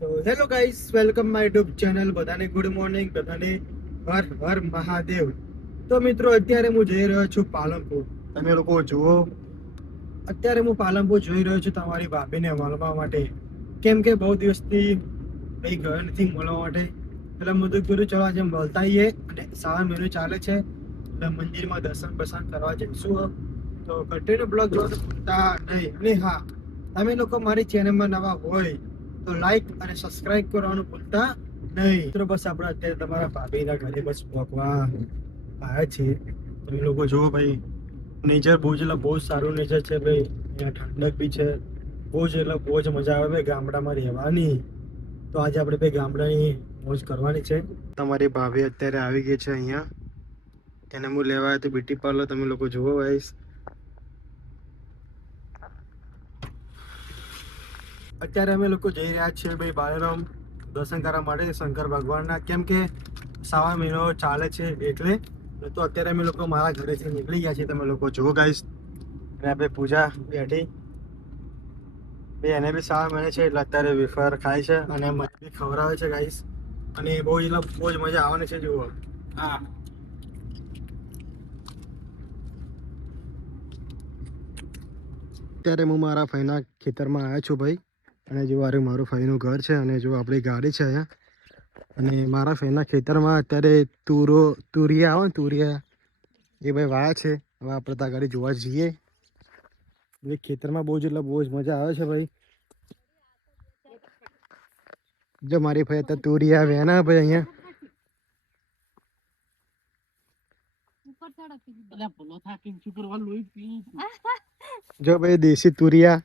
તો hello guys, welcome my YouTube channel. બધાને good morning, બધાને હર હર મહાદેવ. તો મિત્રો, અત્યારે હું જઈ રહ્યો છું પાલનપુર. તમે લોકો જુઓ, અત્યારે હું પાલનપુર જોઈ રહ્યો છું તમારી ભાભીને મળવા માટે. કેમ કે બહુ દિવસથી કઈ ગયો નથી મળવા માટે. એટલે હું તો કીધું ચલો આજે મળતા આવીએ. અને શ્રાવણ મહિનો ચાલે છે એટલે મંદિરમાં દર્શન બર્શન કરવા જઈશું. તો કન્ટિન્યુ બ્લોગ જોવાનું ભૂલતા નહીં. અને હા, તમે લોકો મારી ચેનલમાં નવા હોય તો લાઈક અને સબસ્ક્રાઇબ કરવાનું ભૂલતા નહીં. મિત્રો, બસ આપણે અત્યારે તમારા ભાભીના ઘરે બસ પહોંચવા આવ્યા છીએ. તમે લોકો જુઓ ભાઈ, નેચર બહુ જ એટલે બહુ જ સારું નેચર છે ભાઈ. અહીંયા ઠંડક બી છે. બહુ જ એટલે બહુ જ મજા આવે ભાઈ ગામડામાં રહેવાની. તો આજે આપણે ભાઈ ગામડાની મોજ કરવાની છે. તમારી ભાભી અત્યારે આવી ગઈ છે અહીંયા. એને હું લેવા આવ્યો તો બ્યુટી પાર્લર. તમે લોકો જુઓ ભાઈ, અત્યારે અમે લોકો જઈ રહ્યા છીએ ભાઈ બાલારામ દર્શન કરવા માટે શંકર ભગવાનના. કેમ કે શ્રાવણ મહિનો ચાલે છે એટલે. તો અત્યારે અમે લોકો મારા ઘરેથી નીકળી ગયા છીએ. તમે લોકો જુઓ ગાઈસ, અને આપણે પૂજા બેઠી ભાઈ, એને બી શ્રાવણ મહિનો છે એટલે અત્યારે વેફર ખાય છે અને મને બી ખવડાવે છે ગાઈસ. અને બહુ એટલે બહુ જ મજા આવવાની છે. જુઓ, હા, અત્યારે હું મારા ફઈના ખેતરમાં આવ્યો છું ભાઈ. અને જો આ મારું ફઈનું ઘર છે અને જો આપણી ગાડી છે અહીંયા. અને મારા ફઈના ખેતરમાં અત્યારે તુરિયા આવે ને, તુરિયા એ ભાઈ વાયા છે. હવે આપણે ત્યાં ગાડી જોવા જઈએ. એ ખેતરમાં બહુ જ એટલે બહુ જ મજા આવે છે ભાઈ. જો મારી ભાઈ અત્યારે તુરિયા વેના ભાઈ અહીંયા. જો ભાઈ દેશી તુરિયા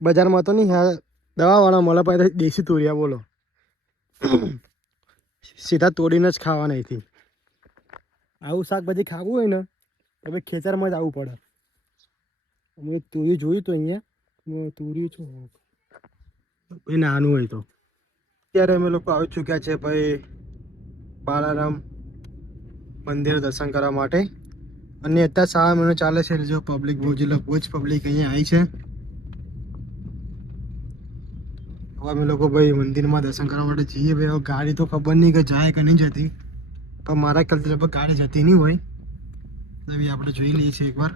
બજારમાં તો નહીં, દવા વાળા મળે પાછા દેશી તુરિયા. બોલો, સીધા તોડીને જ ખાવા નહીંથી. આવું શાકભાજી ખાવું હોય ને તો ભાઈ ખેતરમાં જ આવવું પડે. અમે તુરી જોયું તો અહીંયા તુરી છું ભાઈ, નાનું હોય તો. અત્યારે અમે લોકો આવી ચૂક્યા છે ભાઈ બાલારામ મંદિર દર્શન કરવા માટે. અને અત્યારે શ્રાવણ મહિનો ચાલે છે એટલે જો પબ્લિક બહુ જ પબ્લિક અહીંયા આવી છે. હવે અમે લોકો ભાઈ મંદિરમાં દર્શન કરવા માટે જઈએ ભાઈ. હવે ગાડી તો ખબર નહીં કે જાય કે નહીં જતી, પણ મારા ખ્યાલથી લગભગ ગાડી જતી નહીં હોય. તો બી આપણે જોઈ લઈએ છીએ એકવાર.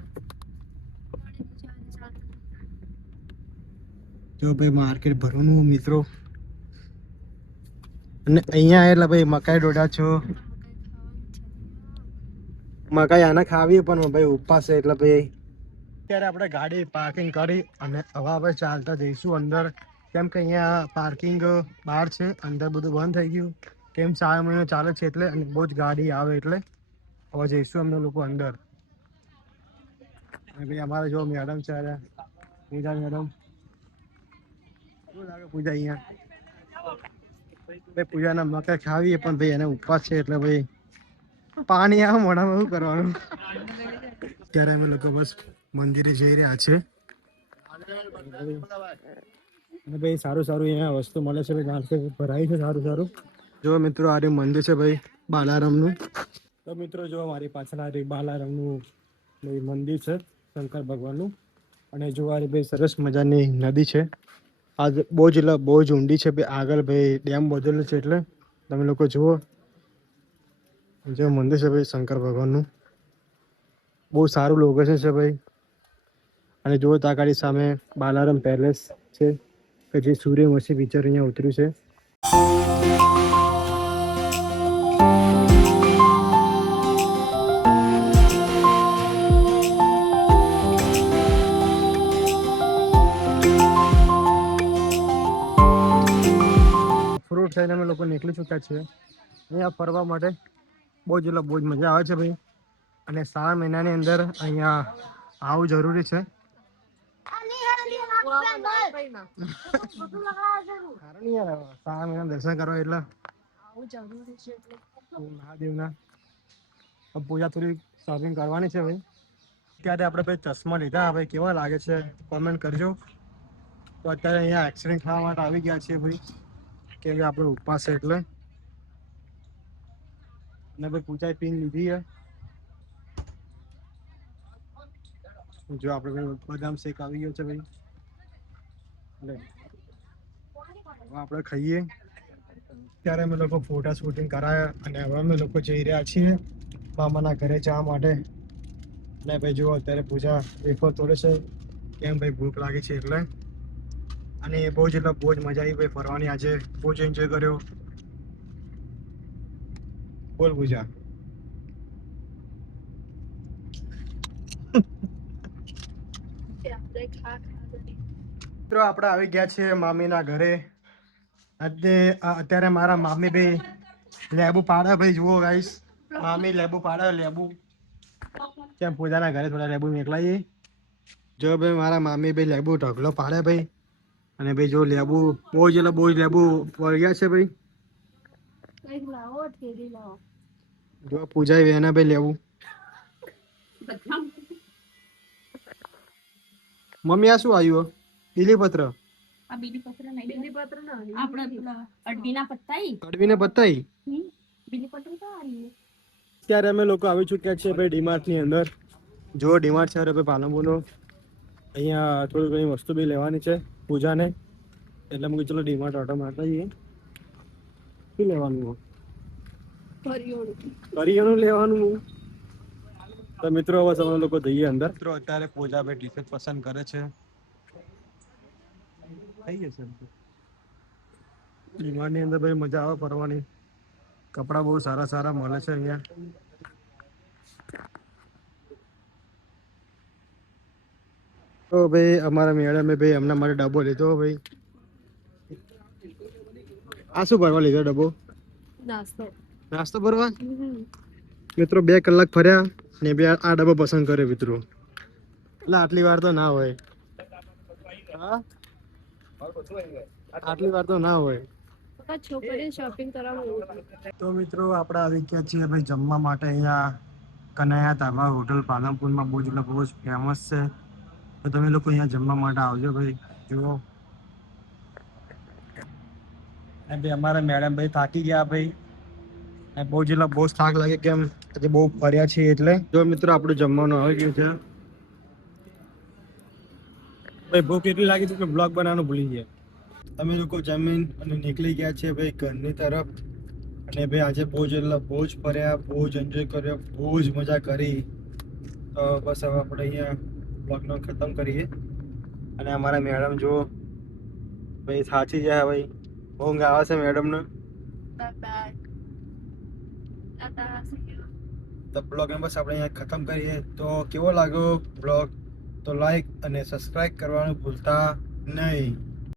જો ભાઈ માર્કેટ ભરવાનું મિત્રો. અને અહીંયા એટલે ભાઈ મકાઈ ડોડા છો. મકાઈ આના ખાવી પણ ભાઈ ઉપવાસ છે એટલે ભાઈ અત્યારે આપણે ગાડી પાર્કિંગ કરી અને હવે આપણે ચાલતા જઈશું અંદર. કેમ કે અહીંયા પાર્કિંગ બહાર છે, અંદર બધું બંધ થઈ ગયું. કેમ શ્રાવણ મહિનો ચાલે છે એટલે, અને બહુ જ ગાડી આવે એટલે હવે જઈશું અમને લોકો અંદર. અને ભાઈ અમારે જો મેડમ છે, પૂજા મેડમ. શું લાગે પૂજા અહીંયા ભાઈ? પૂજાના મકાઈ ખાવીએ પણ ભાઈ એને ઉપવાસ છે એટલે ભાઈ પાણી આવે મોઢામાં. શું કરવાનું? ત્યારે અમે લોકો બસ મંદિરે જઈ રહ્યા છે. ભાઈ સારું સારું અહીંયા વસ્તુ મળે છે ભાઈ, ભરાય છે સારું સારું. જો મિત્રો, આ મંદિર છે ભાઈ બાલારામનું. તો મિત્રો જો મારી પાછળ આ બાલારામનું મંદિર છે, શંકર ભગવાનનું. અને જો આ ભાઈ સરસ મજાની નદી છે. આ બહુ જ એટલે બહુ જ ઊંડી છે ભાઈ. આગળ ભાઈ ડેમ બધેલું છે એટલે તમે લોકો જુઓ. જે મંદિર છે ભાઈ શંકર ભગવાનનું, બહુ સારું લોકેશન છે ભાઈ. અને જુઓ તાકાડી સામે બાલારામ પેલેસ છે કે જે સૂર્યવંશી પિક્ચર અહીંયા ઉતર્યું છે. ફ્રૂટ થઈને અમે લોકો નીકળી ચૂક્યા છીએ અહીંયા ફરવા માટે. બહુ જ એટલે બહુ જ મજા આવે છે ભાઈ. અને શ્રાવણ મહિનાની અંદર અહીંયા આવવું જરૂરી છે. દર્શન કરવા એટલે મહાદેવના. પૂજા થોડી શોપિંગ કરવાની છે ભાઈ. ત્યારે આપણે ભાઈ ચશ્મા લીધા, ભાઈ કેવા લાગે છે કોમેન્ટ કરજો. તો અત્યારે અહીંયા આઈસ્ક્રીમ ખાવા માટે આવી ગયા છીએ ભાઈ, કેમ કે આપણે ઉપવાસ છે એટલે. અને ભાઈ પૂજાએ પીન લીધી છે. જો આપણે બદામ શેક આવી ગયો છે ભાઈ. હવે આપણે ખાઈએ. ત્યારે અમે લોકો ફોટા શૂટિંગ કરાયા અને હવે અમે લોકો જઈ રહ્યા છીએ મામાના ઘરે જવા માટે. અને ભાઈ જુઓ અત્યારે પૂજા વેફર તોડે છે, કેમ ભાઈ ભૂખ લાગી છે એટલે. અને બહુ જ મજા આવી ભાઈ ફરવાની. આજે બહુ જ એન્જોય કર્યો. બોલ પૂજા. મિત્રો આપણે આવી ગયા છે મામીના ઘરે. અત્યારે મારા મામી ભાઈ લેબુ પાડે ભાઈ, જુઓ ગાઈસ. મામી લેબુ પાડે, લેબુ. કેમ પૂજાના ઘરે થોડા લેબુ મોકલાઈએ. જો ભાઈ મારા મામી ભાઈ લેબુ ઢગલો પાડે ભાઈ. અને ભાઈ જો લેબુ બહુ જ લેબુ વળગ્યા છે ભાઈ. જો પૂજા એના ભાઈ લેવું. મમ્મી આ શું આવ્યું? બીલીપત્ર. આ બીલીપત્ર નહીં, બીલીપત્ર નહીં, આપણે અડવીના પત્તાઈ, કડવીના પત્તાઈ. બીલીપત્ર તો આલી. ત્યારે અમે લોકો આવી ચૂક્યા છે ભાઈ ડીમાર્ટ ની અંદર. જો ડીમાર્ટ છે ભાઈ પાલનપુરનો. અહીંયા થોડી ઘણી વસ્તુ બી લેવાની છે પૂજાને, એટલે મેં ચલો ડીમાર્ટ ઓટો મારતા જઈએ. શું લેવાનું? કરિયાણું લેવાનું. તો મિત્રો હવે તમે લોકો જઈએ અંદર. મિત્રો અત્યારે પૂજા ભાઈ ટી શર્ટ પસંદ કરે છે. થઈ જશે ડીમાર્ટ ની અંદર ભાઈ મજા આવે ફરવાની. કપડા બહુ સારા સારા મળે છે અહીંયા. તો ભાઈ અમારા મેડમે ભાઈ એમના માટે ડબ્બો લીધો ભાઈ. આ શું ભરવા લીધો ડબ્બો? નાસ્તો ભરવા. મિત્રો 2 કલાક ફર્યા ને બે આ ડબ્બો પસંદ કર્યો મિત્રો. એટલે આટલી વાર તો ના હોય. હા, આટલી વાર તો ના હોય. છોકરી શોપિંગ કરવા. તો મિત્રો આપણે આવી ગયા છીએ ભાઈ જમવા માટે. અહીંયા કનૈયા ધાબા હોટલ પાલનપુરમાં બહુ જ ફેમસ છે. તો તમે લોકો અહીંયા જમવા માટે આવજો ભાઈ. જુઓ ભાઈ અમારા મેડમ ભાઈ થાકી ગયા ભાઈ. બહુ થાક લાગે, કેમ આજે બહુ ફર્યા છીએ એટલે. જો મિત્રો આપણું જમવાનું આવી ગયું છે ભાઈ. ભૂખ એટલી લાગી હતી કે બ્લોગ બનાવવાનું ભૂલી ગયા. અમે લોકો જમીન અને નીકળી ગયા છે ભાઈ ઘરની તરફ. અને ભાઈ આજે બહુ જ ફર્યા, બહુ જ એન્જોય કર્યો, બહુ જ મજા કરી. તો બસ હવે આપણે અહીંયા બ્લોગનો ખતમ કરીએ. અને અમારા મેડમ જો ભાઈ સાચી જાય ભાઈ. ઊંઘ આવે છે મેડમને. તો બ્લોગ બસ આપણે અહીંયા ખતમ કરીએ. તો કેવો લાગ્યો બ્લોગ? તો લાઈક અને સબસ્ક્રાઈબ કરવાનું ભૂલતા નહીં.